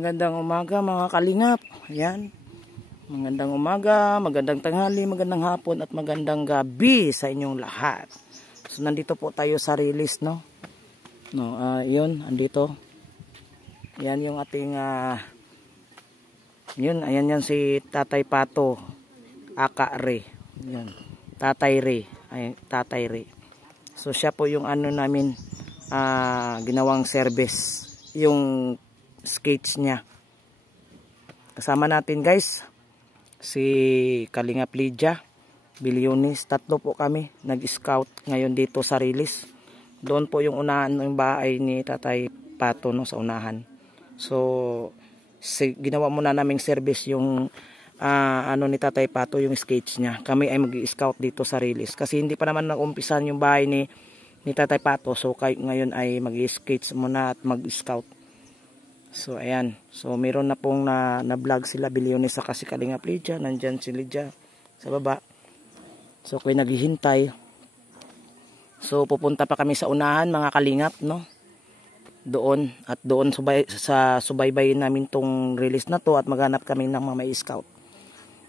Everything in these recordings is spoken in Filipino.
Magandang umaga mga kalingap. Ayan. Magandang umaga, magandang tanghali, magandang hapon at magandang gabi sa inyong lahat. So nandito po tayo sa release, no? Yun, andito. Yan yung ating yun, ayan yan si Tatay Pato, aka Re. Yan. Tatay Re. Ay, Tatay Re. So siya po yung ano namin ginawang service, yung skates niya. Kasama natin guys si Kalingap Lydia Bilyones. Tatlo po kami nag-scout ngayon dito sa release. Doon po yung unahan ng bahay ni Tatay Pato, no, sa unahan. So ginawa muna naming service yung ano ni Tatay Pato, yung skates niya. Kami ay mag-scout dito sa release kasi hindi pa naman nag-umpisan yung bahay ni Tatay Pato. So ngayon ay mag-skates muna at mag-scout. So ayan, so meron na pong na-vlog sila Bilyones sa kasi Kalingap Lydia. Nandyan si Lydia sa baba. So kayo naghihintay. So pupunta pa kami sa unahan mga kalingap, no? Doon at doon subaybayin namin tong release na to at maghanap kami ng mga may scout.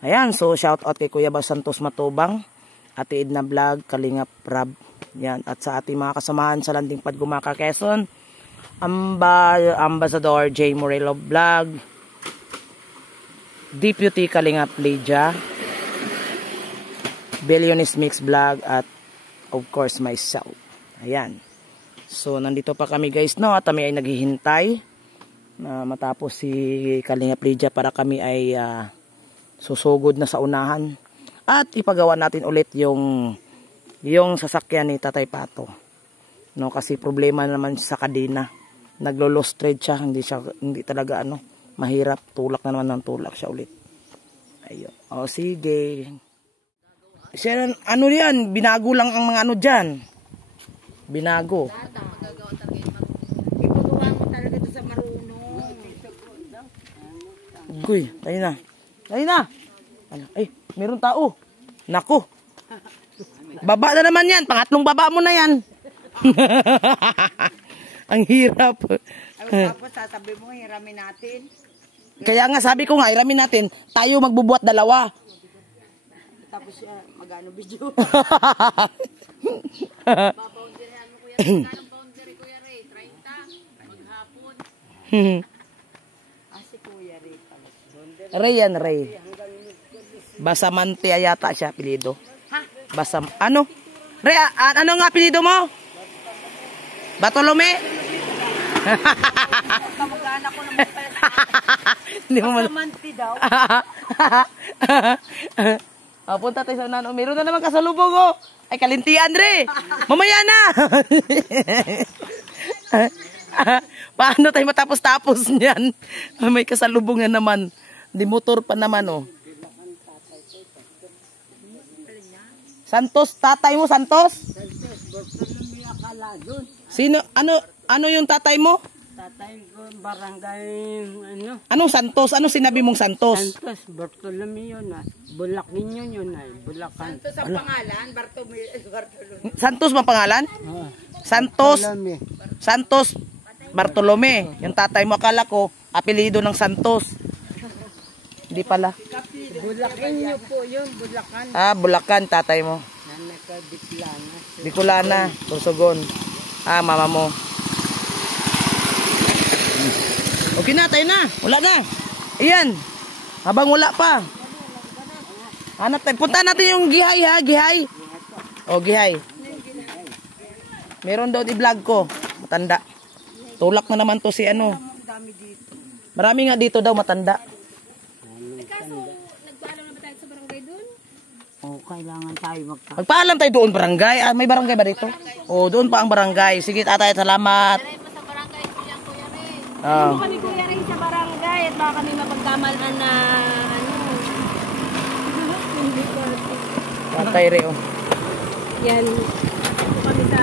Ayan, so shout out kay Kuya Bas Santos Matubang, Ate Edna Vlog, Kalingap Rab. Yan, at sa ating mga kasamahan sa Landing Pad Gumaka, Quezon, Ambassador J. Morello Vlog, Deputy Kalingap Lydia, Bilyones Mix Vlog, at of course myself. Ayan. So nandito pa kami guys, no, at kami ay naghihintay na matapos si Kalingap Lydia para kami ay susugod na sa unahan at ipagawa natin ulit yung sasakyan ni Tatay Pato, no, kasi problema naman sa kadena. Naglo-lost thread siya, hindi talaga ano, mahirap, tulak na naman ng tulak siya ulit. Ayun. O sige. Siya, ano yan, binago lang ang mga ano diyan. Binago. Ipagawa mo talaga ito sa marunong. Uy, tayo na. Tayo na. Ay, meron tao. Nako. Baba na naman yan, pangatlong baba mo na yan. Ang hirap. Tapos sasabi mo, hiramin natin. Kaya nga sabi ko nga, hiramin natin. Tayo magbubuhat dalawa. Tapos mag-ano video. Baboundary mo kuya, anong boundary kuya Ray? 30 maghapon. Si Kuya Ray pala. Ray yan, Ray. Basamante yata siya apelido. Ha? Ano? Ray, ano nga apelido mo? Bartolome? Kamag-anak ko naman pala. Hindi mo Basamanti daw. Punta tayo sa unahan. Meron na naman kasalubong, oh. Ay, kalintian, Re. Mamaya na. Paano tayo matapos-tapos niyan? May kasalubong na naman. Di motor pa naman, oh. Santos, tatay mo, Santos? Sino, ano yung tatay mo? Tatay ko, barangay, ano? Anong Santos? Ano sinabi mong Santos? Santos, Bartolome yun ah. Bulakin yun ay, Bulacan. Santos ang pangalan, Bartolome. Santos ba pangalan? Santos Bartolome. Yung tatay mo, akala ko apelyido ng Santos. Hindi pala. Bulacan nyo po yun, Bulacan. Bulacan tatay mo. Nanaka-Bicolana. Bicolana, Sorsogon. Mama mo. Okay na, tayo na. Wala na. Ayan. Habang wala pa. Hanap tayo. Punta natin yung Gihay, ha? Gihay. O, Gihay. Meron daw i-vlog ko. Matanda. Tulak na naman to si ano. Marami nga dito daw matanda. Kaso, nagpaalam na ba tayo sa barangay dun? Oo, kailangan tayo Magpaalam tayo doon barangay. May barangay ba dito? O, doon pa ang barangay. Sige, tatay, salamat. Taray mo sa barangay, kuya Ray. Ah. Kami kuya Ray sa barangay at baka kami mapagkamalan na ano. Hindi ko. Tatay Reo. Yan. Ito kami sa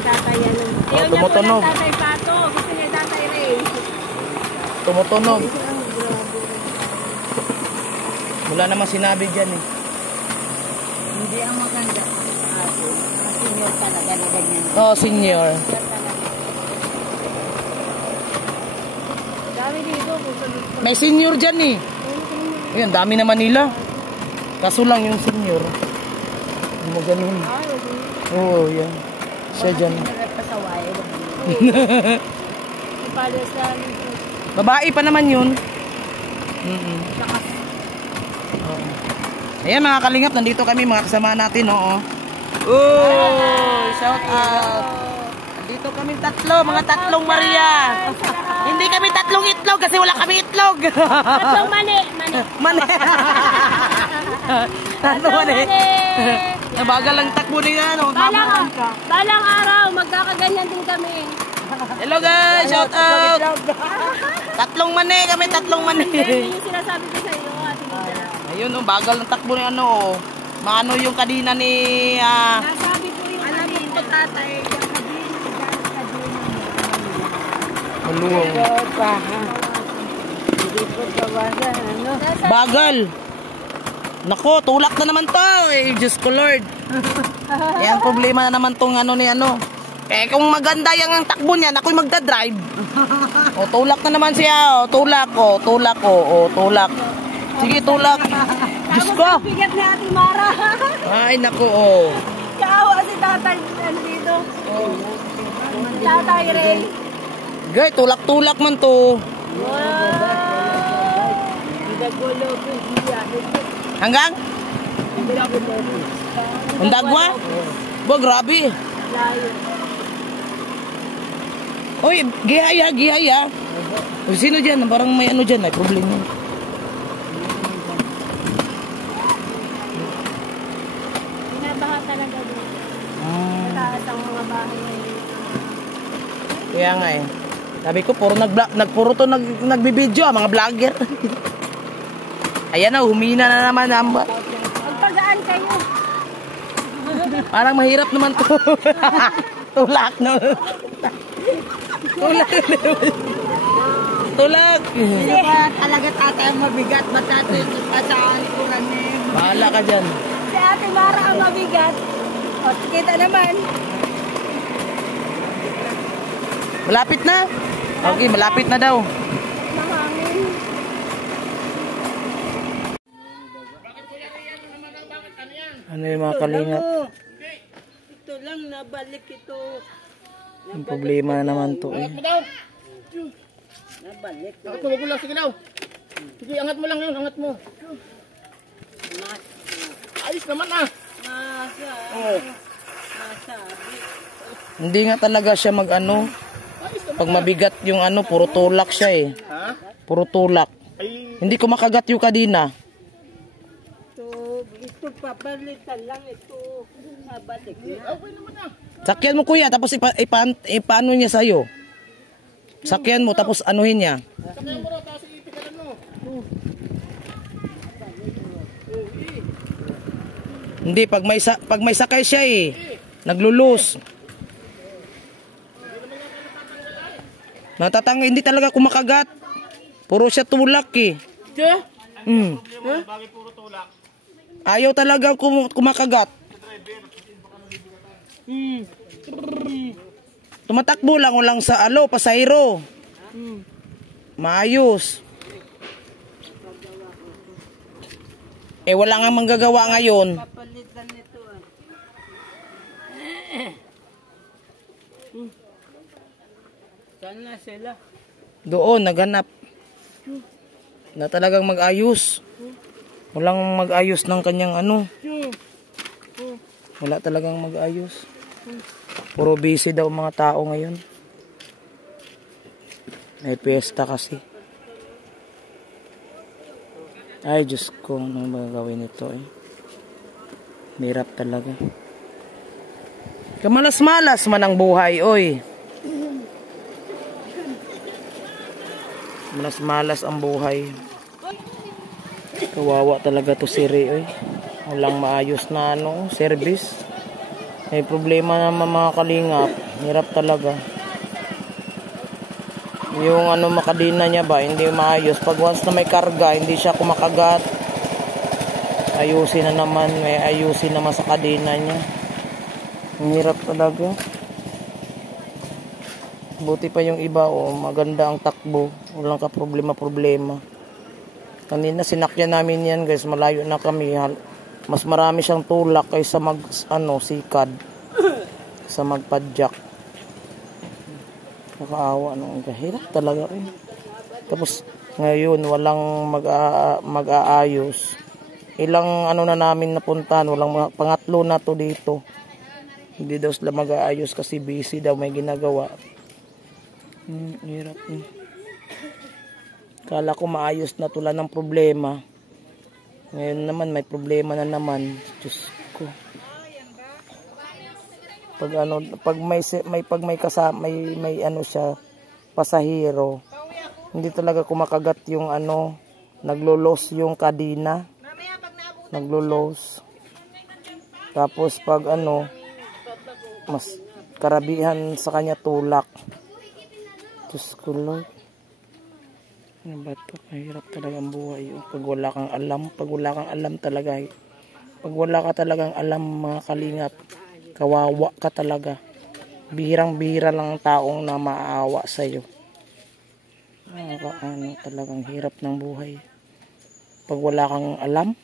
tatay yan. Ayaw niya po tumutunog. ng Tatay Pato. Gusto niya Tatay Ray. Tumutunog. Wala namang sinabi dyan eh. Hindi ang maganda. Senior talaga na ganyan. Oh, senior. Dami dito kung saan. May senior dyan eh. Ayan, dami naman nila. Kaso lang yung senior. Hindi mo ganun. Oo, yan. Siya dyan. Pasaway. Ipalas na. Babae pa naman yun. Ayan mga kalingap, nandito kami mga kasama natin, oo. Oh, shout out. Nandito kami tatlo, mga tatlong Maria. Hindi kami tatlong itlog kasi wala kami itlog. Tatlong mani. Mani. Tatlong mani. Nabagal lang takbo nila, no? Balang araw, magkakaganyan din kami. Hello guys, shout out. Tatlong mani kami, tatlong mani. Yan yung sinasabi ko sa iyo, Ate Lida. Ayun, oh, bagal ng takbo ni ano, oh. Maano yung kadina ni Nasabi ko yung alam ko tatay, yung Maluwang. Bagal. Nako, tulak na naman to. Eh, Diyos ko Lord. Yan, problema na naman tong ano ni ano. Eh, kung maganda yung takbo niya, ako'y magdadrive. O, tulak na naman siya. O, tulak. O, tulak. O, tulak. Sige, tulak. Diyos ko. bigat ni Ate Mara. Ay, nako, o. Kaawa si tatay dito. Tatay Ray. Gay, tulak-tulak man to. Hanggang? Undagwa? Bo, grabe. Oy, gihaya. O, sino dyan? Parang may ano dyan, may problema. Binabaha talaga doon. Mataas ang mga bahay. Kaya nga eh. Sabi ko, puro to nagbibideo, mga vlogger. Ayan na, humina na naman. Magpagaan kayo. Parang mahirap naman to. Tulak no. Tulak. Hindi ba talaga tatay ang mabigat? Ba't natin pasaan ko kami? Bahala ka dyan. Si Ate Mara ang mabigat. O, kita naman. Malapit na. Okay, malapit na daw. Mahangin. Ano yung mga kalingap? Ito lang, nabalik ito. Yung problema na naman to eh. Nabalik. Angat mo, wag mo lang. Sige daw. Sige, angat mo lang yun. Angat mo. Ayos naman ah. Hindi nga talaga siya mag-ano. Pag mabigat yung ano, puro tulak siya eh. Ha? Puro tulak. Ay, Hindi ko makagat yung kadina. Ito papalitan lang ito. Nabalik na. okay naman ah. Sakyan mo kuya, tapos ipaano niya sa'yo. Sakyan mo, tapos anuhin niya. Sakyan mo raw, tapos ipikalan mo. Hindi, pag may sakay siya eh. Naglulus. Hindi talaga kumakagat. Puro siya tulak eh. Bakit puro tulak? Ayaw talaga kumakagat. Tumatakbo lang o lang sa pasahero. Maayos. Eh wala nga manggagawa ngayon. Papalitan nito ah. Saan na sila? Doon, naganap. Na talagang mag-ayos. Walang mag-ayos ng kanyang ano. Wala talagang mag-ayos. Puro busy daw mga tao ngayon. May piyesta kasi. Ay, Diyos ko, ano ba gawin ito eh. Hirap talaga. Kamalas-malas man ang buhay, oy. Malas-malas ang buhay. Kawawa talaga to si Ray, oy. Walang maayos na ano, service. May problema naman mga kalingap. Hirap talaga. Yung ano makadina niya ba, hindi maayos. Pag once na may karga, hindi siya kumakagat. Ayusin na naman, may ayusin naman sa kadina niya. Ang hirap talaga. Buti pa yung iba, oh, maganda ang takbo. Walang ka problema. Kanina sinakyan namin yan, guys. Malayo na kami. Mas marami siyang tulak kaysa sikad. Sa magpadyak. Nakaawa nung kahirap talaga rin. Tapos ngayon walang mag-aayos. Ilang na namin napuntahan, walang pangatlo na to dito. Hindi daw sila mag-aayos kasi busy daw, may ginagawa. Hirap eh. Kala ko maayos na tula ng problema. Ngayon naman may problema na naman. Diyos ko. Pag may siya pasahero, hindi talaga kumakagat yung naglolos yung kadina. Naglolos. Tapos pag mas karabihan sa kanya tulak. Diyos ko Lord. Ano ba ito? Mahirap talaga ang buhay. Pag wala kang alam talaga. Pag wala ka talagang alam, mga kalingap, kawawa ka talaga. Bihirang-bihira lang ang taong na maaawa sa'yo. Talagang hirap ng buhay. Pag wala kang alam,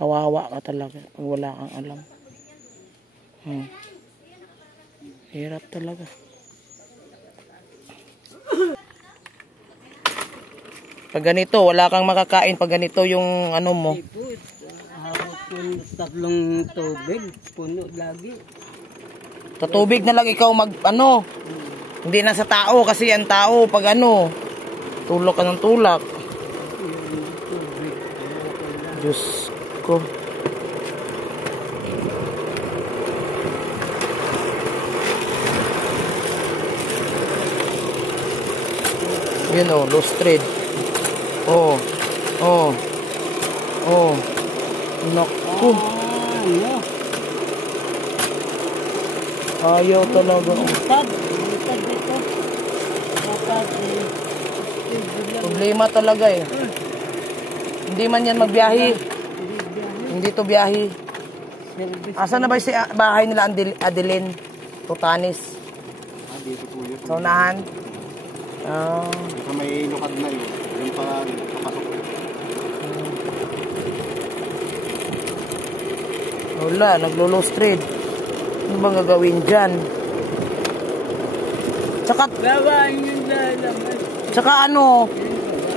kawawa ka talaga. Pag wala kang alam. Hirap talaga. Pag ganito, wala kang makakain. Pag ganito yung mo. Tatlong tubig, puno lagi. Sa tubig na lang ikaw hindi na sa tao kasi ang tao pag tulak ka ng tulak. Diyos ko. Yun lost trade. Naku. Ayaw talaga. Problema talaga eh. Hindi man yan magbiyahe. Hindi to biyahe. Asan na ba si bahay nila Adeline? Tutanis. Dito po yun. Sa unahan? Sa may lukad na yun. Yung papasok. Wala, naglo-low trade. Ano bang gagawin dyan? Tsaka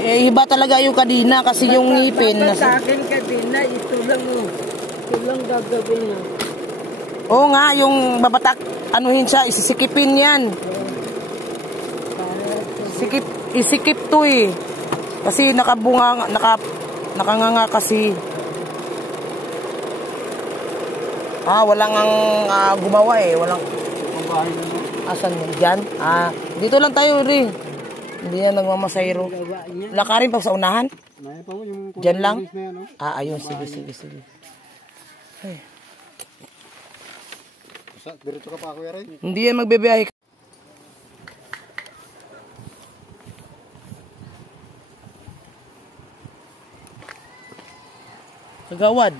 iba talaga yung kadina kasi yung ngipin. Sa akin kadina, ito lang gagawin niya. Oo nga, yung babatak, siya, isisikipin yan. Isikip to eh. Kasi nakanganga kasi. Walang gumawa eh. Walang. Asan yun? Diyan? Dito lang tayo rin. Hindi yan nagmamasayro. Lakarin pa sa unahan? Diyan lang? Ayun. Sige. Ay. Diretso ka pa, Kuya Ray? Hindi yan magbebiyahe. Kagawad.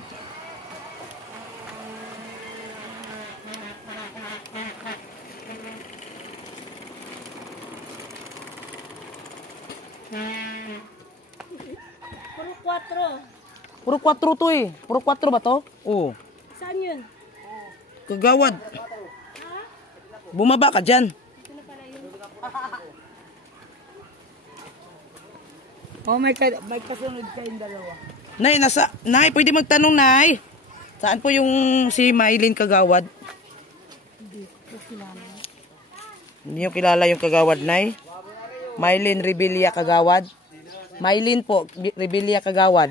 Puro 4 to eh. Puro 4 ba to? Oo. Saan yun? Kagawad. Bumaba ka dyan. May kasunod kayong dalawa. Nay, pwede magtanong, Nay. Saan po yung si Maylin Kagawad? Hindi nyo kilala yung Kagawad, Nay? Maylin Rebilla Kagawad? Maylin po, Rebilla Kagawad.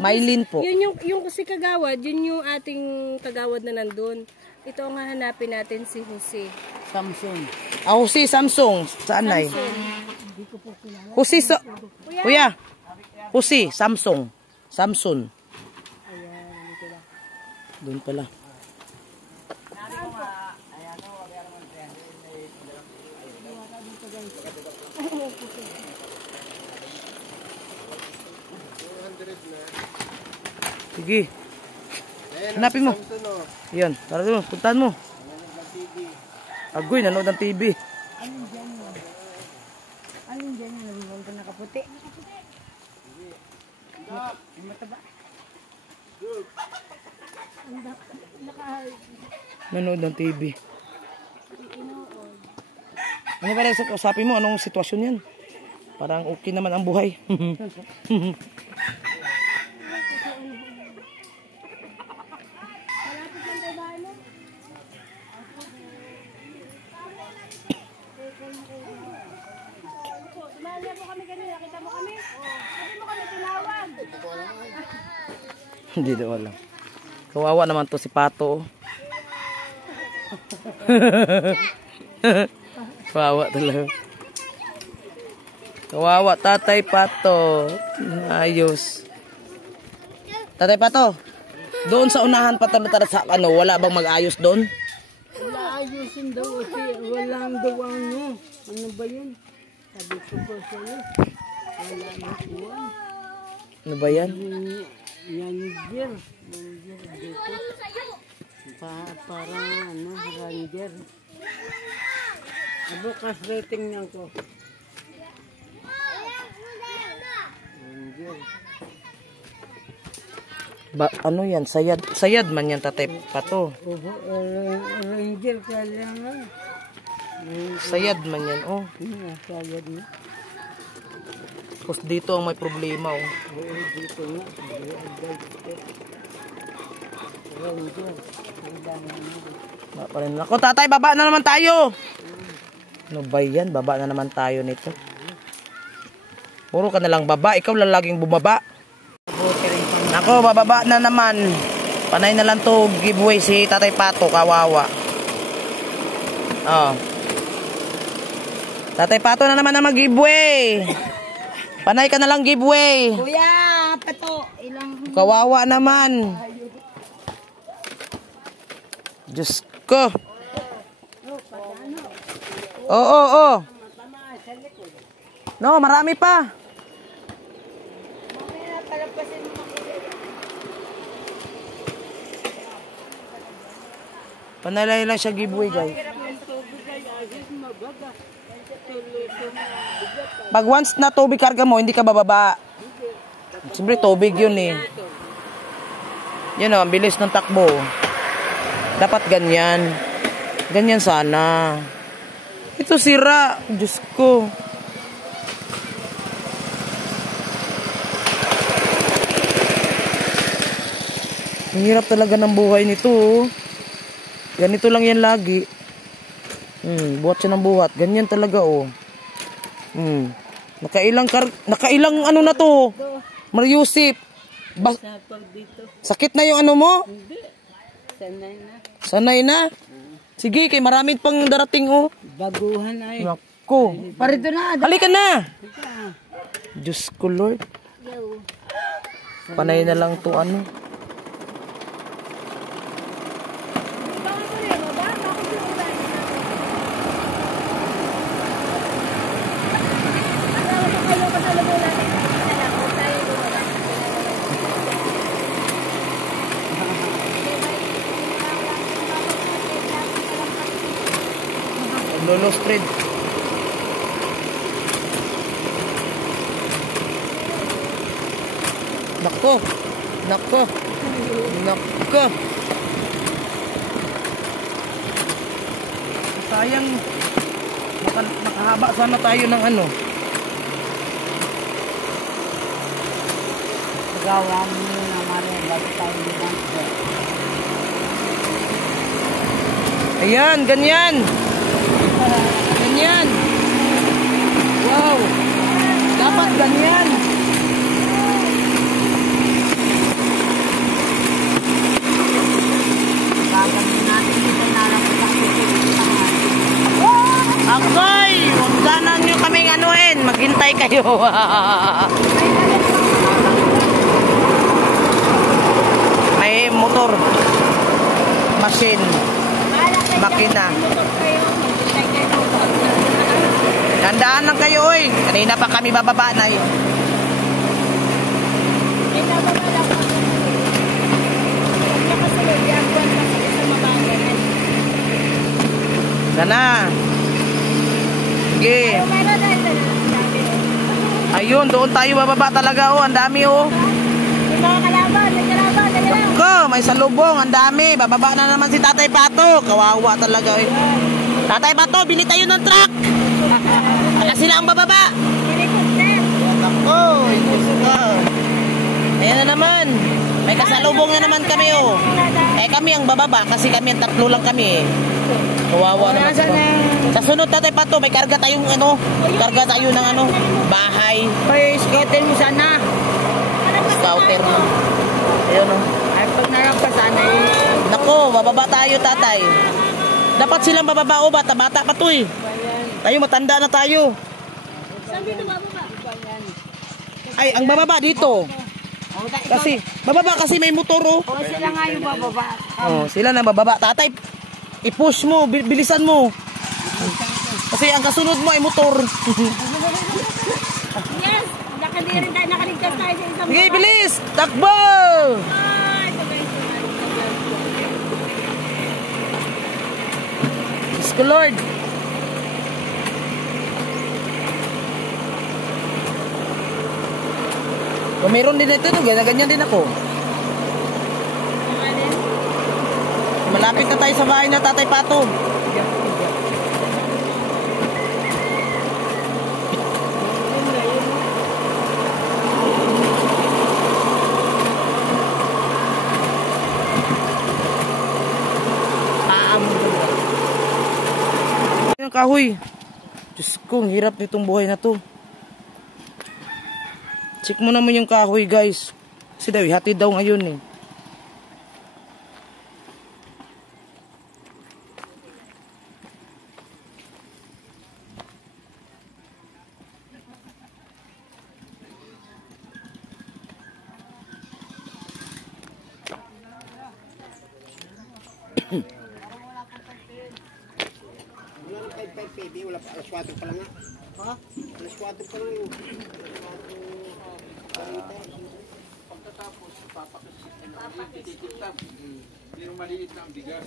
Maylin po. Yun yung si Kagawad, yun yung ating Kagawad na nandun. Ito ang hahanapin natin si Jose. Samsung. Jose Samsung. Saan, Nay? Jose Kuya. Jose Samsung. Samsung. Doon pala. Sige. Hanapin mo. Yan. Tara doon. Puntahan mo. Agoy, nanood ng TV. puti. Nanood ng TV. Ano ba rin usapin mo? Anong sitwasyon yan? Parang okay naman ang buhay. Tumali mo kami kanina, kita mo kami. Sabi mo kami tinawag. Hindi daw alam. Kawawa naman to si Pato. Kawawa talaga. Kawawa, Tatay Pato. Ayos. Tatay Pato, doon sa unahan patara sa ano, wala bang mag-ayos doon? Wala ayusin daw kasi walang daw ano. Ano ba yun? Sabi ko po sa'yo. Wala na kuwan. Ano ba yan? Yan gear. Dito. Parang ano, ranger. Bukas rating niya ko. Ranger. Ano yan? Sayad. Sayad man yan, Tatay Pato. Ranger ka lang. Sayad man yan, oh. Sayad na. Tapos dito ang may problema, oh. Dito nga. Ranger. Pa rin. Ako, Tatay, baba na naman tayo. Ano ba yan? Baba na naman tayo nito. Puro ka na lang baba. Ikaw lang laging bumaba. Ako, bababa na naman. Panay na lang to giveaway si Tatay Pato. Kawawa. Oh. Tatay Pato na naman na mag-giveaway. Panay ka na lang giveaway. Kuya, Pato, ilang... Kawawa naman. Diyos ko. Oo. No, marami pa. Panalay lang siya giveaway, guys. Pag once na tubig karga mo, hindi ka bababa. Siyempre, tubig yun eh. Yan o, ang bilis ng takbo. Dapat ganyan. Ganyan sana. Ito sira. Diyos ko. Ang hirap talaga ng buhay nito. Oh. Ganito lang yan lagi. Buhat siya ng buhat. Ganyan talaga oh. Nakailang ano na to. Mariusip. Sakit na yung ano mo? Sanay na. Sanay na? Sige, kay maraming pang darating oh. Baguhan ay. Nako. Parito na. Halika na. Diyos ko Lord. Panay na lang to ano. Lolo Street. Nako. Sayang. Nakahaba sana tayo ng ano. Gawa mo na Maria. Bago tayo naman. Ayan, ganyan. Ganyan. Wow. Dapat ganyan. Gagawin natin dito na lang sa Akoy, huwag sana nyo kaming anuin. Maghintay kayo. May motor. Machine. Makina. Tandaan lang kayo, oy. Kanina pa kami bababa na yun. Sana. Sige. Ayun, doon tayo bababa talaga oh. Ang dami oh. May mga kalaban, may kalaban, ayun. Ko, may salubong, ang dami. Bababa na naman si Tatay Pato. Kawawa talaga eh. Tatay Pato, bili tayo ng truck. Wala sila ang bababa. Helicopter. Ako, ito ka. Ayan na naman. May kasalubong na naman kami oh. Eh kami ang bababa kasi kami tatlo lang kami eh. Kawawa naman sila. Sa sunod Tatay Pato, may karga tayong ano. Karga tayo ng ano, bahay. Ay, scoutin mo sana. Scouter na. Ayun oh. Ay, pag narampas sana yun. Nako, bababa tayo tatay. Dapat silang bababa o bata-bata pa to eh. Tayo matanda na tayo. Saan dito bababa? Ay, ang bababa dito. Kasi, bababa kasi may motor oh. O, sila nga yung bababa. Oh, sila na bababa. Tatay, i-push mo, bilisan mo. Kasi ang kasunod mo ay motor. Yes! Nakaligtas tayo sa isang Sige, bilis! Takbo! Ay, sabay. Diyos ko, Lord. Kung meron din ito, ganyan din ako. Malapit na tayo sa bahay na Tatay Pato. Yung kahoy. Diyos ko, ang hirap nitong buhay na to. Check mo naman yung kahoy guys. Kasi daw, hatid daw ngayon eh. Wala pa, alas 4 pa lang nga. Ha? Alas 4 pa lang yun. Pagkatapos, papakasip na tititap. Hindi yung maliit na ang bigas.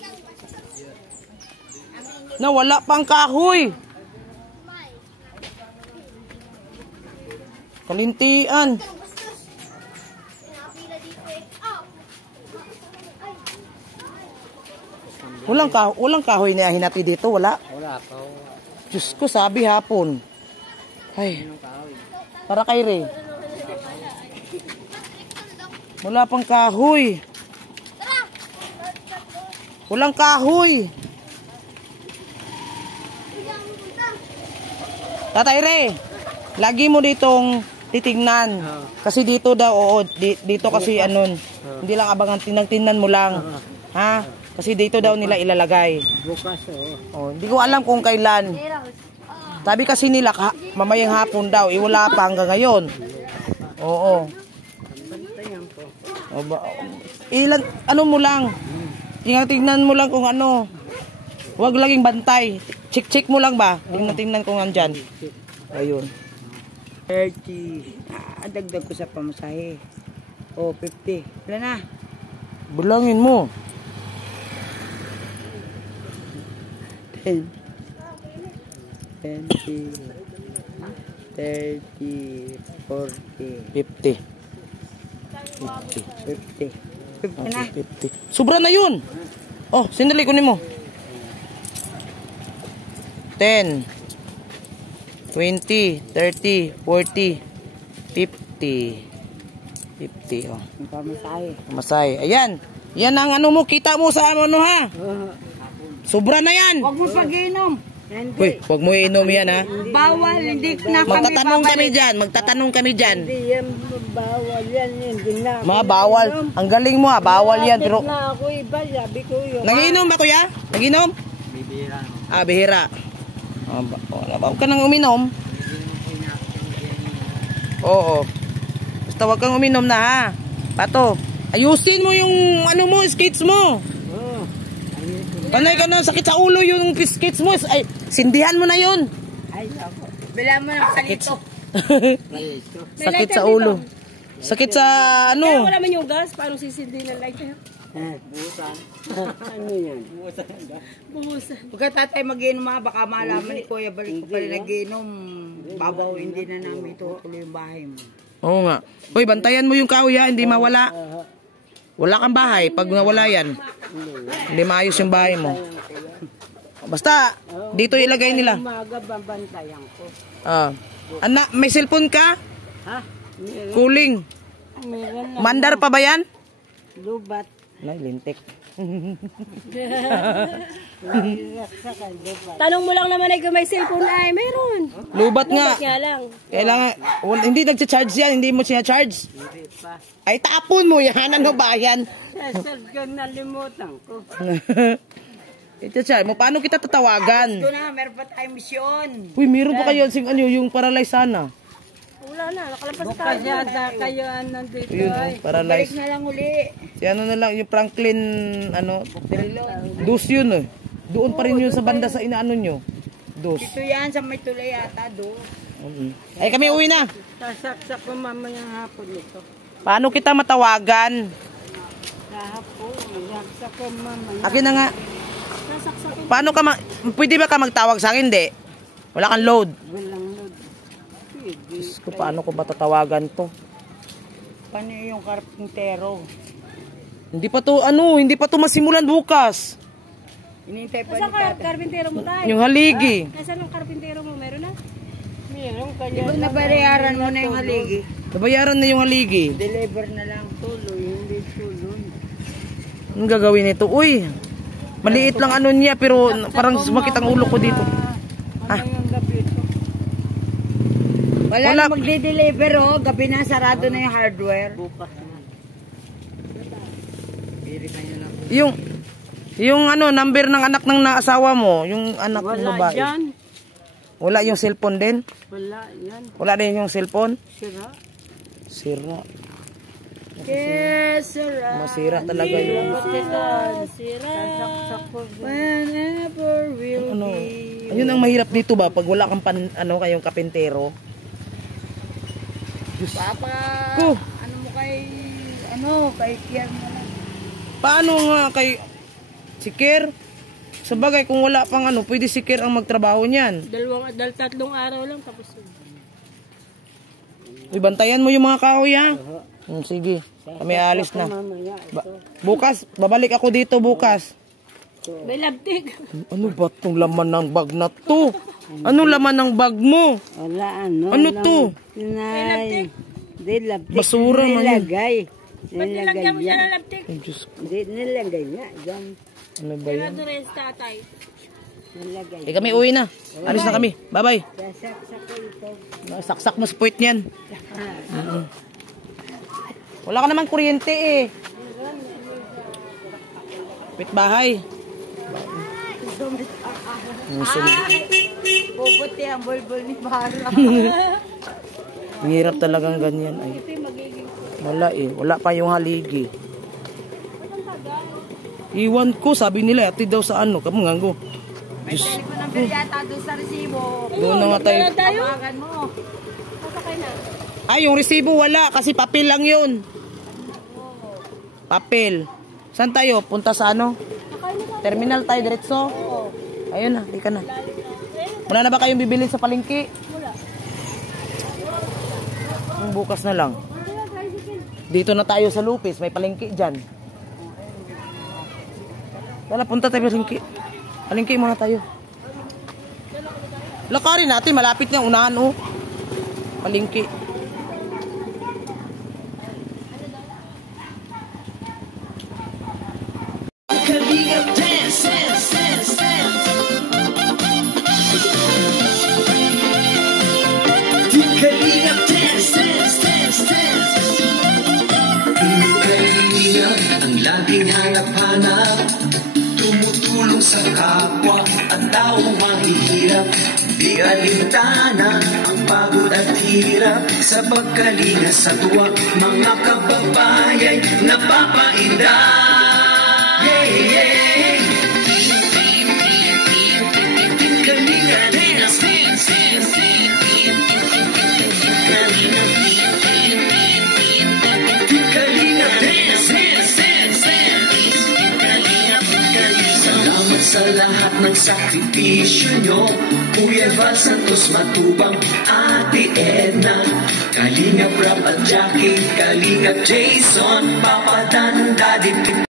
Na wala pang kahoy. Kalintian. Walang kahoy na hinati dito, wala. Wala pa. Diyos ko, sabi hapon. Ay, para kay Ray. Wala pang kahoy. Walang kahoy. Tatay Ray, lagi mo ditong titignan. Kasi dito daw, oo, dito kasi anon. Hindi lang abangan, tinagtinan mo lang. Ha? Kasi dito daw nila ilalagay. Bukas, Oh, hindi ko alam kung kailan. Sabi kasi nila mamayang hapon daw, wala pa hanggang ngayon. Oo. Ilan ano mo lang. Tingnan mo lang kung ano. Huwag laging bantay. Check mo lang ba? Tingnan kung andyan. Ayun. 30. Dagdag ko sa pamasahe. O, 50. Wala na. Bulangin mo. 10, 20, 30, 40, 50. 50. 50 na. 50. Sobra na yun. Oh, sandali kunin mo. 10, 20, 30, 40, 50. 50, oh. Ang pamasahe. Masay. Ayan. Yan ang ano mo, kita mo sa ano ha. Sobra na yan. Huwag mo pag-inom. Uy, huwag mo inom yan ha. Bawal, hindi na kami Magtatanong kami dyan, magtatanong kami dyan. Hindi yan, bawal yan. Hindi na. Mga bawal. Ang galing mo ha, bawal yan. Pero, na ako iba, sabi ko yun. nagiinom ba kuya? Nagiinom? Bibira. Ah, bihira. Huwag ka nang uminom. Oo. Basta huwag kang uminom na ha. Pato, ayusin mo yung ano mo, skates mo. Panay ka na, sakit sa ulo yung skates mo. Ay, sindihan mo na yun. Ay, ako. Bila mo ng kalito. Sakit sa ulo. Sakit sa Kaya ano. wala man yung gas, paano sisindi ng light? Buhusan. Ano yan? Buhusan. Huwag ka tatay mag-inom ha, baka malaman ni Kuya, balik ko pala nag-inom. Babawin din na namin ito tuloy yung bahay mo. Oo nga. Uy, bantayan mo yung kahoy ha, hindi mawala. Wala kang bahay pag nawala yan. Hindi maayos yung bahay mo. Basta, dito ilagay nila. Umaga babantayan ko. Anak, may cellphone ka? Ha? Kuling. Meron na. Mandar pa ba yan? Lubat. Nay, lintik. Tanong mo lang naman ay kung may cellphone ay meron. Lubat nga. Kaya lang. Kailangan, hindi nagcha-charge yan, hindi mo siya-charge. Hindi pa. Ay, tapon mo yan, ano ba yan? Sasal ka nalimutan ko. Ito mo, paano kita tatawagan? Ito na, meron pa tayong misyon. Uy, meron pa kayo yung paralyze sana. Wala na, nakalabas Bukas tayo. yata kayo nandito Yun, ay. paralyze. Balik na lang uli. Si ano na lang, yung Franklin, dos yun eh. Doon pa rin yun sa banda sa inaano nyo. Dos. Ito yan sa may tulay yata do. Ay, kami uwi na. Sasaksak ko mamayang hapon nito. Paano kita matawagan? Hapon, sasaksak ko mamaya. Akin na nga. Paano ka pwede ba ka magtawag sa akin? Hindi. Wala kang load. Walang load. Diyos ko, paano ko ba tatawagan to? Paano yung karpintero? Hindi pa to masimulan bukas. Inintay pa Nasaan ni ka, karpintero mo tayo? Yung haligi. Nasaan ang karpintero mo? Meron na? Meron kanya. Di ba nabayaran mo na yung haligi? Nabayaran na yung haligi. Deliver na lang tuloy, hindi tuloy. Anong gagawin nito? Uy, maliit lang ano niya pero parang sumakit ang ulo ko dito. Ang gabi ito. Wala na magde-deliver oh. Gabi na, sarado na yung hardware. Bukas na. Yung ano, number ng anak ng naasawa mo, yung anak ng Wala babae. dyan. Wala yung cellphone din? Wala yan. Wala din yung cellphone? Sira. Sira. Yes, sira. Masira talaga yun. Sira. Whenever will Ano? be. Ayun ang mahirap dito ba pag wala kang kayong kapintero. Papa, Ko. ano mo kay Kier mo lang. Paano nga kay si Ker? Sabagay kung wala pang pwede si Ker ang magtrabaho niyan. Tatlong araw lang tapos yun. Uy, bantayan mo yung mga kahoy ha. Sige, kami alis na. Mamaya, Bukas, babalik ako dito bukas. May labtig. Ano ba itong laman ng bag na to? Ano laman ng bag mo? wala Ano to? Sinay. Di labtik. Basura man yun. Nilagay. Ba't nilagyan mo siya ng labtig? Ay, Diyos ko. Di nilagay nga. Diyan. Ano ba yan? Ano rin sa tatay? Nilagay. Kami uwi na. Alis na kami. Bye-bye. Sasaksak ko ito. Saksak mo sa puwit niyan. Wala ka naman kuryente eh. Pit bahay. Puputi ang bulbul ni Mara. Ang hirap talagang ganyan. Ay. Wala eh. Wala pa yung haligi. Iwan ko. Sabi nila, ati daw sa ano. Kamungan ko. May telephone number yata doon sa resibo. Doon na nga tayo. Tawagan mo. Sasakay na. Ay, yung resibo wala. Kasi papel lang yun. Papel. Saan tayo? Punta sa ano? Terminal tayo, diretso? Ayun na, di ka na. Wala na ba kayong bibilin sa palengke? Wala. Bukas na lang. Dito na tayo sa Lupis, may palengke dyan. Wala, punta tayo palengke. Palengke muna tayo. Lakarin natin, malapit na unahan oh. Palengke. Ang laging hanap-hanap, tumutulong sa kapwa at taong mahihirap. Di alintana ang pagod at hirap sa pagkalinga sa tuwa. Mga kababayan napapainda. Yeah, yeah. Kalinga dance, dance, dance, sa lahat ng sakripisyo nyo. Kuya Val Santos Matubang, Ate Edna, Kalingap Rap at Jackie, Kalingap Jason, Papa Dan, Daddy